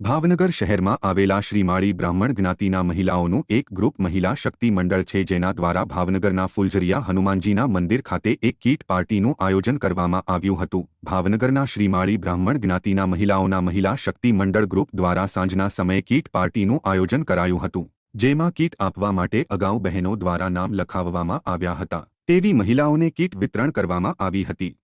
ભાવનગર શહેરમાં આવેલા શ્રીમાળી બ્રાહ્મણ જ્ઞાતિના મહિલાઓનું એક ગ્રુપ મહિલા શક્તિ મંડળ છે જેના દ્વારા ભાવનગરના ફુલઝરિયા હનુમાનજીના મંદિર ખાતે એક કીટ પાર્ટીનું આયોજન કરવામાં આવ્યું હતું. ભાવનગરના શ્રીમાળી બ્રાહ્મણ જ્ઞાતિના મહિલાઓના મહિલા શક્તિ મંડળ ગ્રુપ દ્વારા સાંજના સમયે કીટ પાર્ટીનું આયોજન કરાયું હતું, જેમાં કીટ આપવા માટે અગાઉ બહેનો દ્વારા નામ લખાવવામાં આવ્યા હતા. તેવી મહિલાઓને કીટ વિતરણ કરવામાં આવી હતી.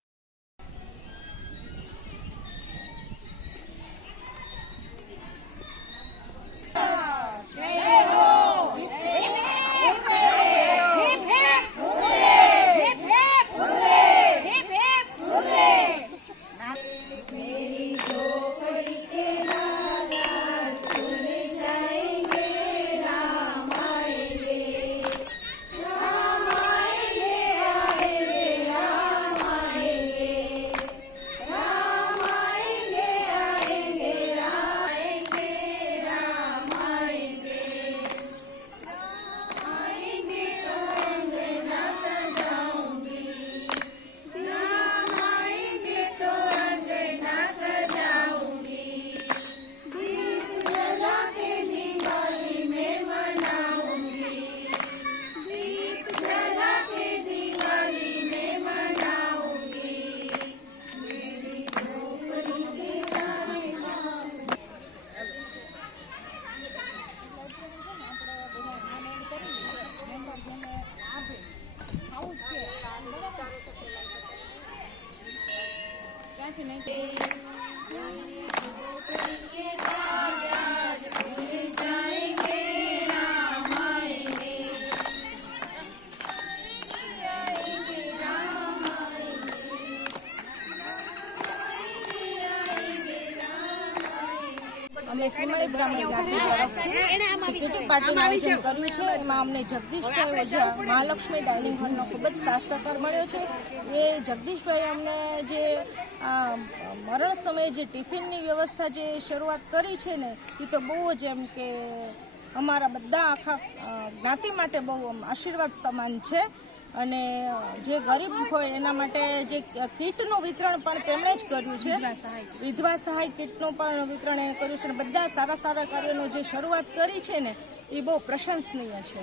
tonight. અમે સિમળી બ્રાહ્મણ પાર્ટીનું આયોજન કર્યું છે. એમાં અમને જગદીશભાઈ મહાલક્ષ્મી ડાઇનિંગ હોલનો ખૂબ જ સાથ સહકાર મળ્યો છે. એ જગદીશભાઈ અમને જે મરણ સમયે જે ટિફિનની વ્યવસ્થા જે શરૂઆત કરી છે ને એ તો બહુ જ એમ કે અમારા બધા આખા જ્ઞાતિ માટે બહુ આશીર્વાદ સમાન છે. અને જે ગરીબ હોય એના માટે જે કીટનું વિતરણ પણ તેમણે જ કર્યું છે. વિધવા સહાય કીટનું પણ વિતરણ એણે કર્યું છે અને બધા સારા સારા કાર્યોનો જે શરૂઆત કરી છે ને એ બહુ પ્રશંસનીય છે.